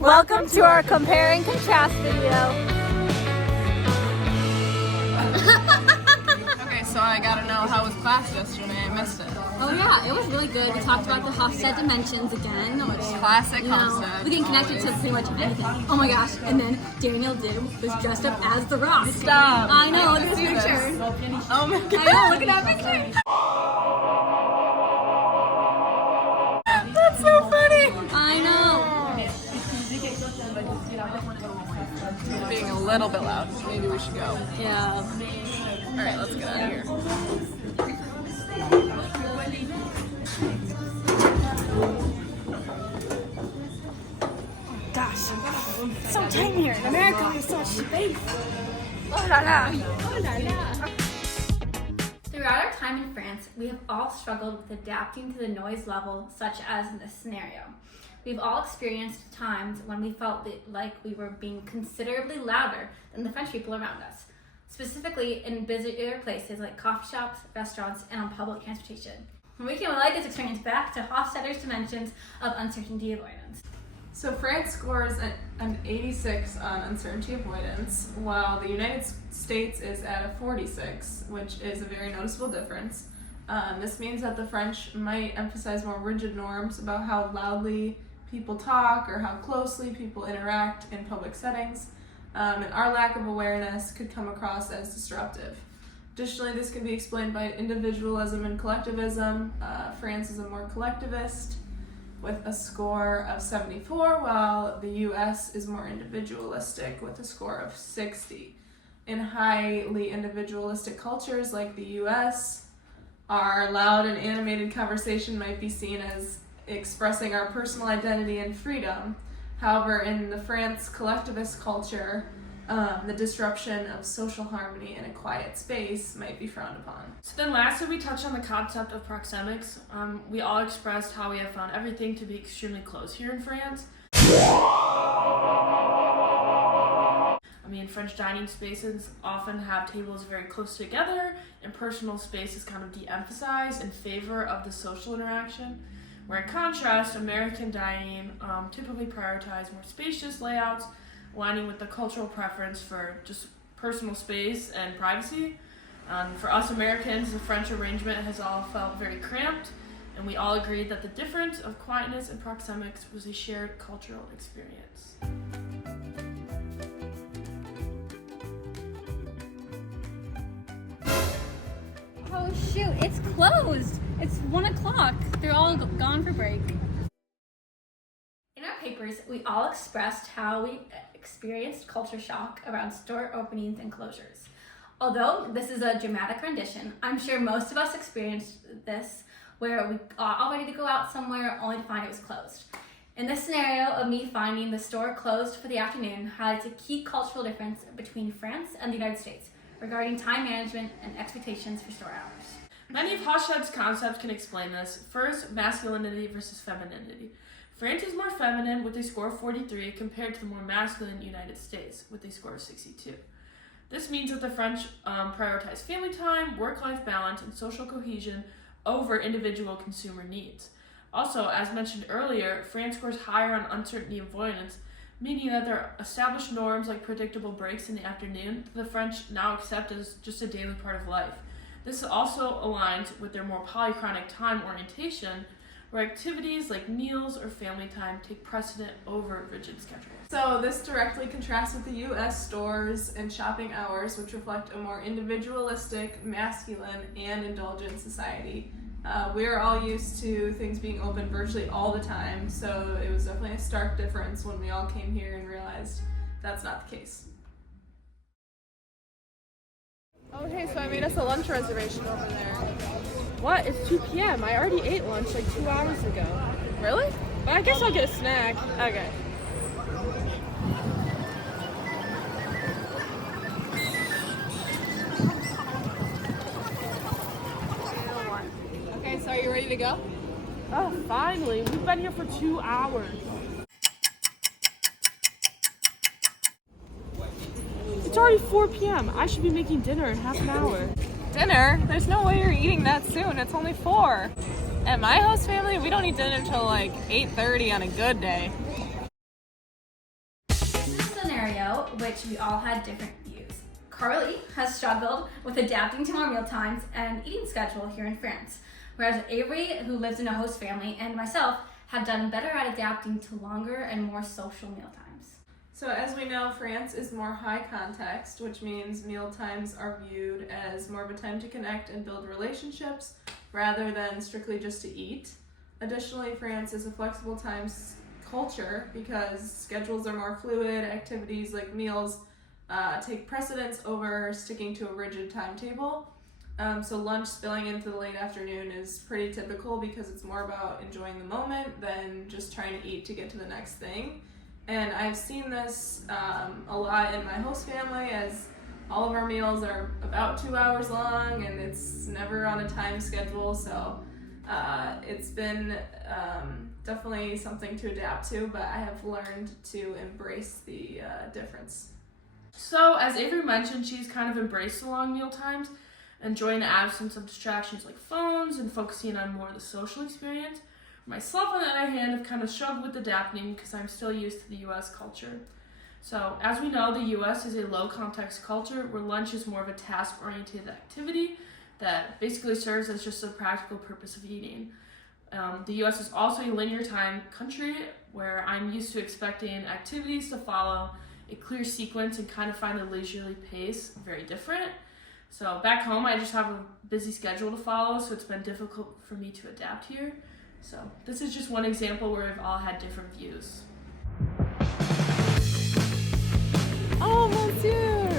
Welcome to our compare and contrast video. Okay, so I gotta know, how was class yesterday? I missed it. Oh yeah, it was really good. We talked about the Hofstad dimensions again, which Classic Hofstad. we can connect it to pretty much anything. Oh my gosh! And then Daniel Dibs was dressed up as the Rock. Stop. I know. Look at this picture. Oh my god. I know. Look at that picture. That's so funny. I know. Being a little bit loud. Maybe we should go. Yeah. Alright, let's get out of here. Gosh, it's so tame here. In America, we have so much space. Oh la la. Throughout our time in France, we have all struggled with adapting to the noise level, such as in this scenario. We've all experienced times when we felt like we were being considerably louder than the French people around us, specifically in busier places like coffee shops, restaurants, and on public transportation. We can relate this experience back to Hofstadter's dimensions of uncertainty avoidance. So France scores an 86 on uncertainty avoidance, while the United States is at a 46, which is a very noticeable difference. This means that the French might emphasize more rigid norms about how loudly people talk or how closely people interact in public settings, and our lack of awareness could come across as disruptive. Additionally, this can be explained by individualism and collectivism. France is a more collectivist with a score of 74, while the US is more individualistic with a score of 60. In highly individualistic cultures like the US, our loud and animated conversation might be seen as expressing our personal identity and freedom. However, in the France collectivist culture, the disruption of social harmony in a quiet space might be frowned upon. So then lastly, we touched on the concept of proxemics. We all expressed how we have found everything to be extremely close here in France. French dining spaces often have tables very close together, and personal space is kind of de-emphasized in favor of the social interaction. Where in contrast, American dining typically prioritize more spacious layouts, aligning with the cultural preference for just personal space and privacy. For us Americans, the French arrangement has all felt very cramped, and we all agreed that the difference of quietness and proxemics was a shared cultural experience. Oh shoot, it's closed. It's 1 o'clock. They're all gone for break. In our papers, we all expressed how we experienced culture shock around store openings and closures. Although this is a dramatic rendition, I'm sure most of us experienced this where we got all ready to go out somewhere only to find it was closed. In this scenario of me finding the store closed for the afternoon highlights a key cultural difference between France and the United States regarding time management and expectations for store hours. Many of Hofstad's concepts can explain this. First, masculinity versus femininity. France is more feminine with a score of 43 compared to the more masculine United States with a score of 62. This means that the French prioritize family time, work-life balance, and social cohesion over individual consumer needs. Also, as mentioned earlier, France scores higher on uncertainty avoidance, meaning that there are established norms like predictable breaks in the afternoon that the French now accept as just a daily part of life. This also aligns with their more polychronic time orientation, where activities like meals or family time take precedent over rigid schedules. So this directly contrasts with the US stores and shopping hours, which reflect a more individualistic, masculine, and indulgent society. We are all used to things being open virtually all the time, so it was definitely a stark difference when we all came here and realized that's not the case. Okay, so I made us a lunch reservation over there. What? It's 2 p.m. I already ate lunch like 2 hours ago. Really? But I guess I'll get a snack. Okay. Okay, so are you ready to go? Oh, finally. We've been here for 2 hours. It's already 4 p.m. I should be making dinner in half an hour. Dinner? There's no way you're eating that soon. It's only 4. At my host family, we don't eat dinner until like 8:30 on a good day. scenario, which we all had different views. Carly has struggled with adapting to more meal times and eating schedule here in France, whereas Avery, who lives in a host family, and myself have done better at adapting to longer and more social meal times. So as we know, France is more high context, which means meal times are viewed as more of a time to connect and build relationships rather than strictly just to eat. Additionally, France is a flexible times culture because schedules are more fluid, activities like meals take precedence over sticking to a rigid timetable. So lunch spilling into the late afternoon is pretty typical because it's more about enjoying the moment than just trying to eat to get to the next thing. And I've seen this a lot in my host family, as all of our meals are about 2 hours long and it's never on a time schedule. So it's been definitely something to adapt to, but I have learned to embrace the difference. So, as Avery mentioned, she's kind of embraced the long meal times, enjoying the absence of distractions like phones and focusing on more of the social experience. Myself, on the other hand, have kind of struggled with adapting because I'm still used to the US culture. So, as we know, the US is a low context culture where lunch is more of a task-oriented activity that basically serves as just the practical purpose of eating. The US is also a linear time country where I'm used to expecting activities to follow a clear sequence and kind of find the leisurely pace very different. So back home, I just have a busy schedule to follow, so it's been difficult for me to adapt here. So this is just one example where we've all had different views. Oh, monsieur!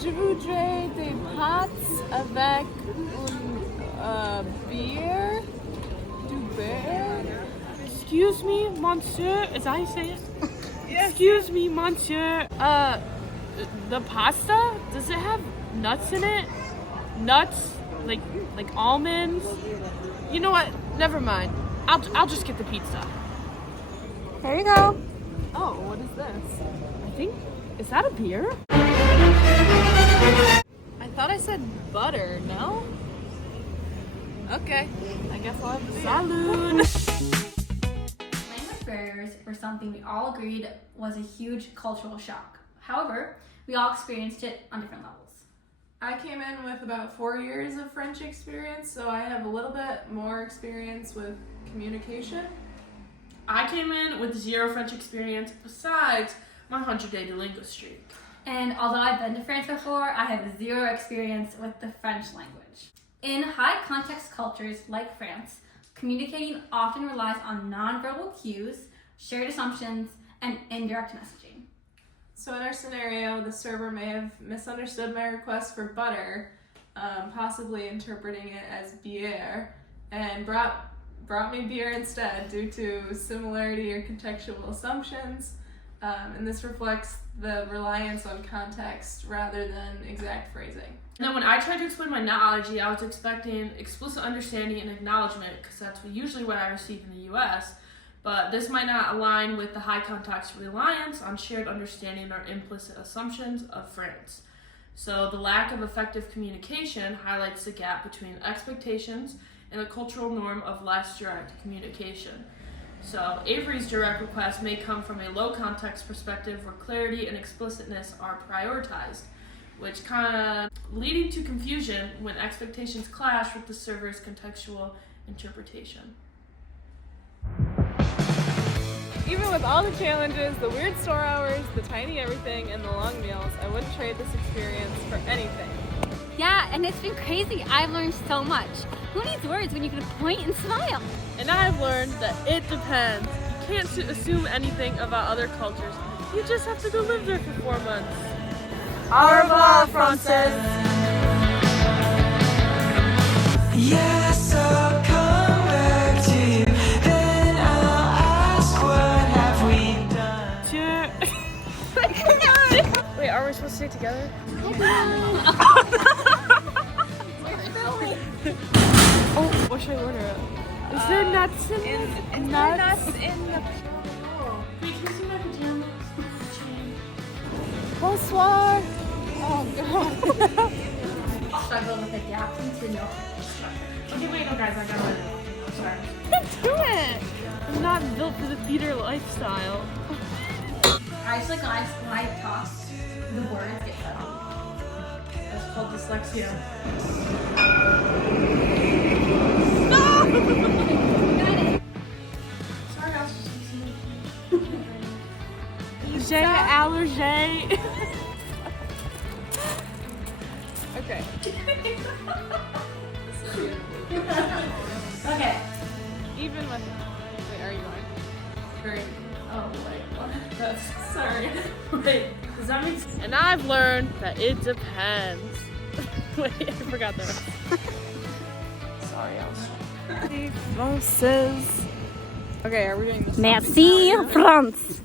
Je voudrais des pâtes avec beer. Du beer? Excuse me, monsieur. Is that how you say it? Yes. Excuse me, monsieur. The pasta, does it have nuts in it? Nuts? Like almonds? You know what? Never mind. I'll just get the pizza. There you go. Oh, what is this? I think, is that a beer? I thought I said butter, no? Okay, I guess I'll have the salud. Language barriers were something we all agreed was a huge cultural shock. However, we all experienced it on different levels. I came in with about 4 years of French experience, so I have a little bit more experience with communication. I came in with 0 French experience besides my 100-day Duolingo streak. And although I've been to France before, I have 0 experience with the French language. In high context cultures like France, communicating often relies on nonverbal cues, shared assumptions, and indirect messaging. So in our scenario, the server may have misunderstood my request for butter, possibly interpreting it as bière, and brought me beer instead due to similarity or contextual assumptions. And this reflects the reliance on context rather than exact phrasing. Now, when I tried to explain my knowledge, I was expecting explicit understanding and acknowledgement because that's usually what I receive in the US, but this might not align with the high context reliance on shared understanding or implicit assumptions of France. So the lack of effective communication highlights the gap between expectations and the cultural norm of less direct communication. So Avery's direct request may come from a low context perspective where clarity and explicitness are prioritized, which kind of leading to confusion when expectations clash with the server's contextual interpretation. Even with all the challenges, the weird store hours, the tiny everything, and the long meals, I wouldn't trade this experience for anything. Yeah, and it's been crazy. I've learned so much. Who needs words when you can point and smile? And I've learned that it depends. You can't assume anything about other cultures. You just have to go live there for 4 months. Au revoir, Francis. Yes, I'll come back to you. Then I'll ask, what have we done? Sure. Wait, are we supposed to stay together? Oh, what should I order? Is there nuts in it? Nuts in the... Wait, can you see my pajamas? Bonsoir. Oh, God. Struggle with adapting to no structure. Okay, wait, no, guys, I got it. I'm sorry. Do it. I'm not built for the theater lifestyle. I just like when I talk, the words get cut off. That's called dyslexia. Sorry, I was just listening. J'ai allergie. Okay. Okay. Even with. Wait, are you going? Great. Oh, wait, what? That's, sorry. Wait, does that mean? And I've learned that it depends. Wait, I forgot that. Sorry, I was. Frances. Okay, are we doing this? Merci, France.